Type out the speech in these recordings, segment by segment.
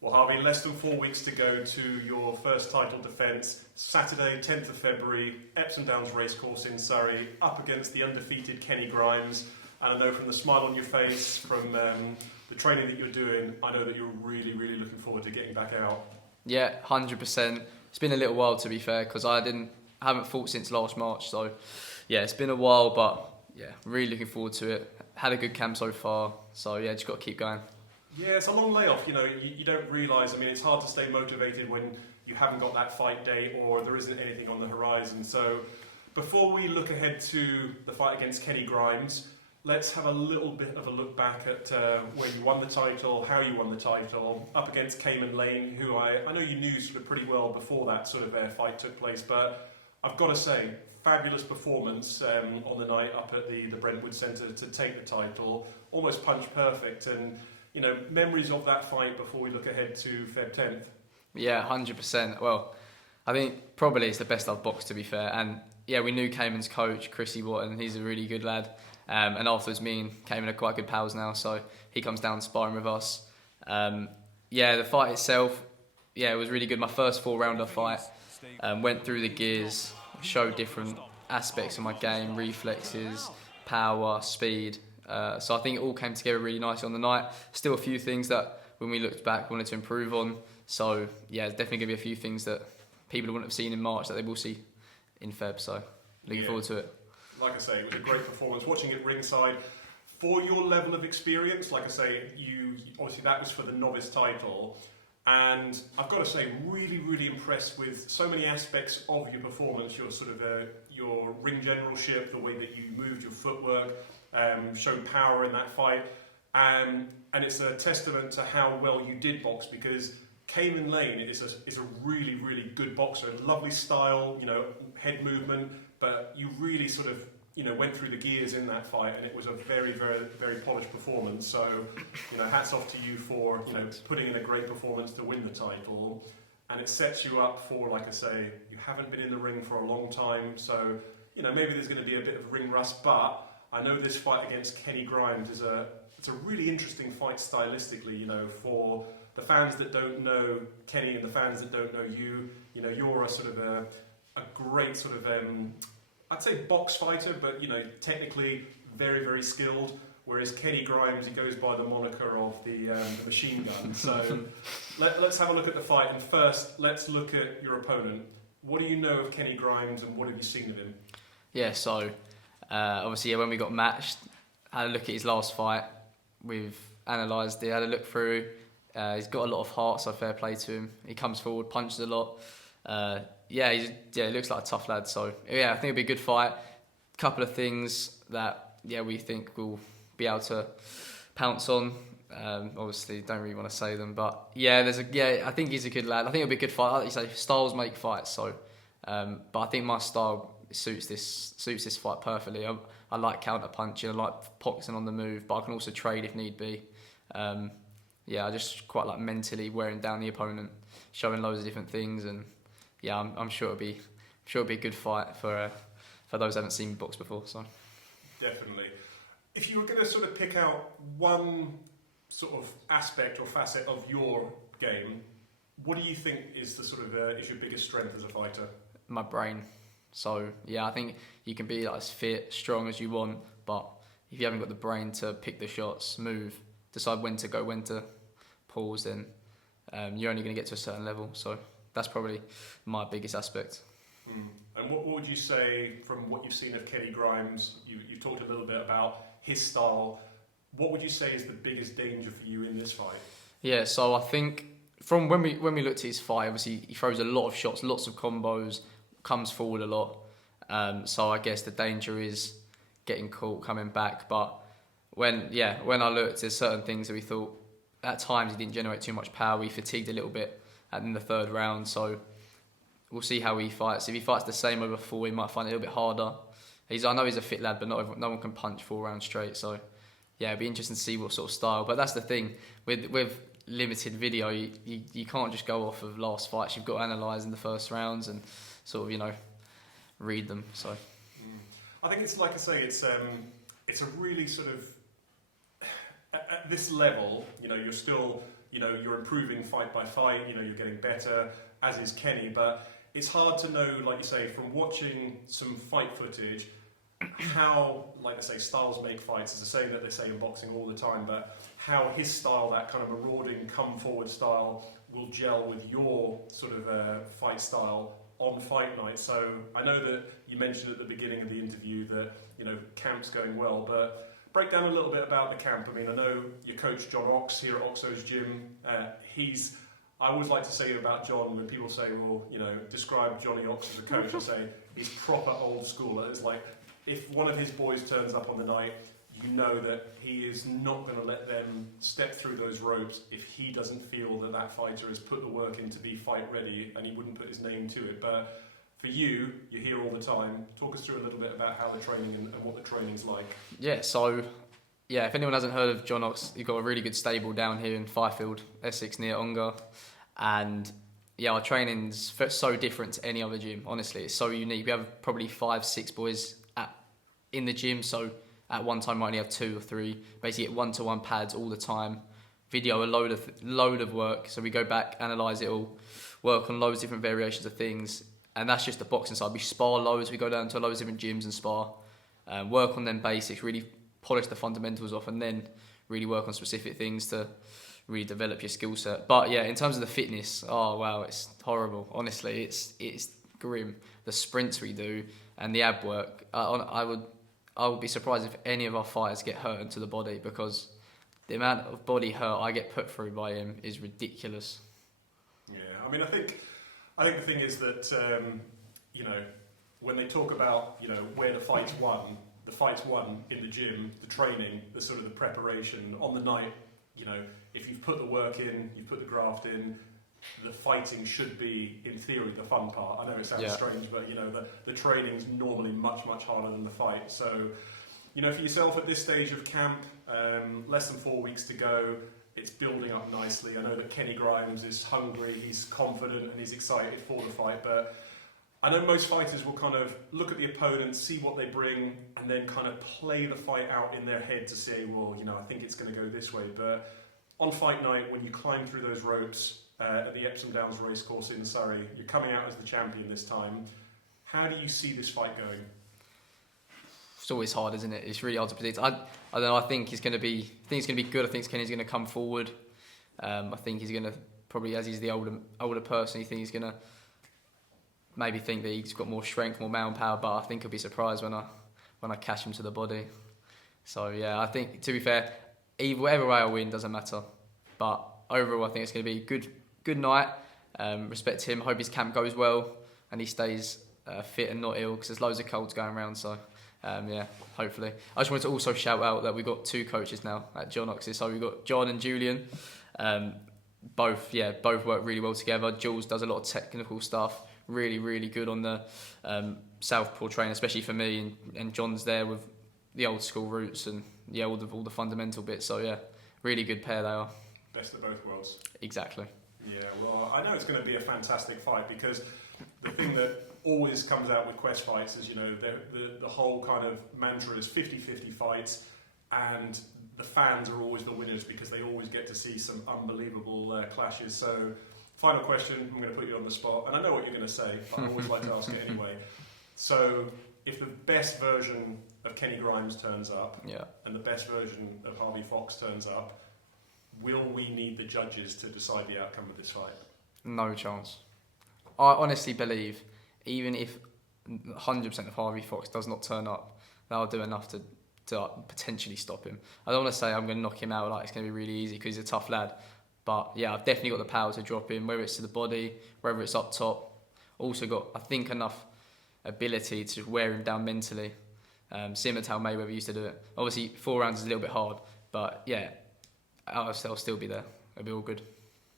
Well, Harvey, less than 4 weeks to go to your first title defence. Saturday, 10th of February, Epsom Downs Racecourse in Surrey, up against the undefeated Kenny Grimes. And I know from the smile on your face, from the training that you're doing, I know that you're really, really looking forward to getting back out. Yeah, 100%. It's been a little while, to be fair, because I haven't fought since last March. So, yeah, it's been a while, but yeah, really looking forward to it. Had a good camp so far. So, yeah, just got to keep going. Yeah, it's a long layoff. You know, you don't realise. I mean, it's hard to stay motivated when you haven't got that fight date or there isn't anything on the horizon. So, before we look ahead to the fight against Kenny Grimes, let's have a little bit of a look back at where you won the title, how you won the title, up against Cayman Lane, who I know you knew sort of pretty well before that sort of fight took place. But I've got to say, fabulous performance on the night up at the Brentwood Centre to take the title, almost punch perfect. And you know, memories of that fight before we look ahead to Feb 10th? Yeah, 100%. Well, I think probably it's the best I've boxed, to be fair. And yeah, we knew Cayman's coach, Chrissy Watton. He's a really good lad. And afterwards, me and Cayman are quite good pals now, so he comes down sparring with us. Yeah, the fight itself, yeah, it was really good. My first 4-rounder fight, went through the gears, showed different aspects of my game, reflexes, power, speed. So I think it all came together really nicely on the night. Still a few things that, when we looked back, we wanted to improve on. So yeah, there's definitely going to be a few things that people wouldn't have seen in March that they will see in Feb. So looking forward to it. Like I say, it was a great performance. Watching it ringside, for your level of experience, like I say, you obviously that was for the novice title. And I've got to say, really, really impressed with so many aspects of your performance. Your sort of your ring generalship, the way that you moved, your footwork, showed power in that fight, and it's a testament to how well you did box, because Cayman Lane is a really, really good boxer. Lovely style, you know, head movement, but you really sort of, you know, went through the gears in that fight, and it was a very, very, very polished performance. So, you know, hats off to you for, you know, putting in a great performance to win the title. And it sets you up for, like I say, you haven't been in the ring for a long time, so, you know, maybe there's going to be a bit of ring rust, but I know this fight against Kenny Grimes it's a really interesting fight stylistically, you know, for the fans that don't know Kenny and the fans that don't know you. You know, you're a sort of a great sort of, I'd say box fighter, but, you know, technically very, very skilled. Whereas Kenny Grimes, he goes by the moniker of the machine gun. So let's have a look at the fight. And first, let's look at your opponent. What do you know of Kenny Grimes and what have you seen of him? Yeah, so obviously, when we got matched, had a look at his last fight. We've analysed it, had a look through. He's got a lot of heart, so fair play to him. He comes forward, punches a lot. He looks like a tough lad. So yeah, I think it'll be a good fight. Couple of things that we think we'll be able to pounce on. Obviously, don't really want to say them, but I think he's a good lad. I think it'll be a good fight. Like you say, styles make fights. So, but I think my style suits this fight perfectly. I like counter punching, I like boxing on the move, but I can also trade if need be. I just quite like mentally wearing down the opponent, showing loads of different things, and I'm sure it'll be a good fight for those who haven't seen me box before. So definitely, if you were going to sort of pick out one sort of aspect or facet of your game, what do you think is the sort of is your biggest strength as a fighter? My brain. So I think you can be like as fit, strong as you want, but if you haven't got the brain to pick the shots, move, decide when to go, when to pause, then you're only going to get to a certain level. So that's probably my biggest aspect. And what would you say from what you've seen of Kenny Grimes? You've talked a little bit about his style. What would you say is the biggest danger for you in this fight? Yeah, so I think from when we looked at his fight, obviously he throws a lot of shots, lots of combos, comes forward a lot. So I guess the danger is getting caught, coming back. But when I looked, there's certain things that we thought at times he didn't generate too much power. We fatigued a little bit in the third round. So we'll see how he fights. If he fights the same over 4, he might find it a little bit harder. I know he's a fit lad, but no one can punch 4 rounds straight. So it'd be interesting to see what sort of style. But that's the thing with limited video, you can't just go off of last fights. You've got to analyse in the first rounds and sort of read them. So I think it's like I say, it's a really sort of at this level, you're still you know, you're improving fight by fight, you know, you're getting better, as is Kenny, but it's hard to know, like you say, from watching some fight footage, how, like they say, styles make fights is a saying that they say in boxing all the time, but how his style, that kind of marauding, come forward style, will gel with your sort of fight style on fight night. So I know that you mentioned at the beginning of the interview that, you know, camp's going well, but break down a little bit about the camp. I mean, I know your coach John Ox here at Oxo's gym. I always like to say about John, when people say, well, you know, describe Johnny Ox as a coach, I say he's proper old school. It's like, if one of his boys turns up on the night, you know that he is not going to let them step through those ropes if he doesn't feel that that fighter has put the work in to be fight ready, and he wouldn't put his name to it. But for you, you're here all the time. Talk us through a little bit about how the training and what the training's like. Yeah, so, yeah, if anyone hasn't heard of John Ox, he's got a really good stable down here in Fifield, Essex, near Ongar. And yeah, our training's so different to any other gym, honestly. It's so unique. We have probably 5-6 boys in the gym, so at one time we might only have 2 or 3. Basically get one-to-one pads all the time. Video a load of work. So we go back, analyse it all, work on loads of different variations of things. And that's just the boxing side. We spar loads. We go down to loads of different gyms and spar. Work on them basics, really polish the fundamentals off, and then really work on specific things to really develop your skill set. But yeah, in terms of the fitness, oh wow, it's horrible. Honestly, it's grim. The sprints we do and the ab work. I would be surprised if any of our fighters get hurt into the body, because the amount of body hurt I get put through by him is ridiculous. Yeah, I mean, I think the thing is that you know, when they talk about, you know, where the fight's won in the gym, the training, the sort of the preparation on the night. You know, if you've put the work in, you've put the graft in, the fighting should be, in theory, the fun part. I know it sounds strange, but, you know, the training's normally much, much harder than the fight. So, you know, for yourself at this stage of camp, less than 4 weeks to go, it's building up nicely. I know that Kenny Grimes is hungry, he's confident, and he's excited for the fight, but I know most fighters will kind of look at the opponent, see what they bring, and then kind of play the fight out in their head to say, well, you know, I think it's going to go this way. But on fight night, when you climb through those ropes at the Epsom Downs Racecourse in Surrey, you're coming out as the champion this time. How do you see this fight going? It's always hard, isn't it? It's really hard to predict. I don't know. I think it's going to be good. I think Kenny's going to come forward. I think he's going to probably, as he's the older person, I think he's going to maybe think that he's got more strength, more manpower. But I think he'll be surprised when I catch him to the body. So yeah, I think, to be fair, whatever way I win doesn't matter. But overall, I think it's going to be a good night. Respect to him. Hope his camp goes well and he stays fit and not ill, because there's loads of colds going around. So yeah, hopefully. I just wanted to also shout out that we've got 2 coaches now at John Ox's. So we've got John and Julian. Both work really well together. Jules does a lot of technical stuff. Really, really good on the southpaw training, especially for me. And John's there with the old school roots and all the fundamental bits. So yeah, really good pair they are. Best of both worlds. Exactly. Yeah, well, I know it's going to be a fantastic fight, because the thing that always comes out with Quest fights is, you know, the whole kind of mantra is 50-50 fights, and the fans are always the winners because they always get to see some unbelievable clashes. So, final question, I'm going to put you on the spot, and I know what you're going to say, but I always like to ask it anyway. So, if the best version of Kenny Grimes turns up, and the best version of Harvey Fox turns up, will we need the judges to decide the outcome of this fight? No chance. I honestly believe, even if 100% of Harvey Fox does not turn up, that'll do enough to potentially stop him. I don't want to say I'm going to knock him out, like it's going to be really easy, because he's a tough lad. But yeah, I've definitely got the power to drop him, whether it's to the body, whether it's up top. Also got, I think, enough ability to wear him down mentally. Similar to how Mayweather used to do it. Obviously, 4 rounds is a little bit hard, but yeah, I'll still be there. It'll be all good.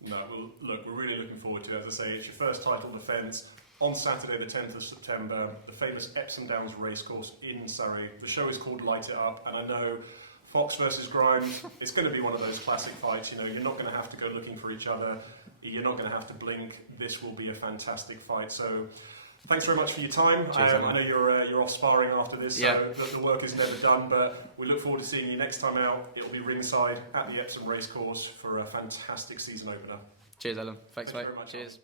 No, well, look, we're really looking forward to it. As I say, it's your first title defence on Saturday the 10th of September, the famous Epsom Downs Racecourse in Surrey. The show is called Light It Up, and I know Fox versus Grimes, it's going to be one of those classic fights. You know, you're not going to have to go looking for each other. You're not going to have to blink. This will be a fantastic fight. So Thanks very much for your time. Cheers, I know you're off sparring after this, so Yeah. the work is never done, but we look forward to seeing you next time out. It'll be ringside at the Epsom Racecourse for a fantastic season opener. Cheers, Alan. Thanks, Thank you mate. very much. Cheers.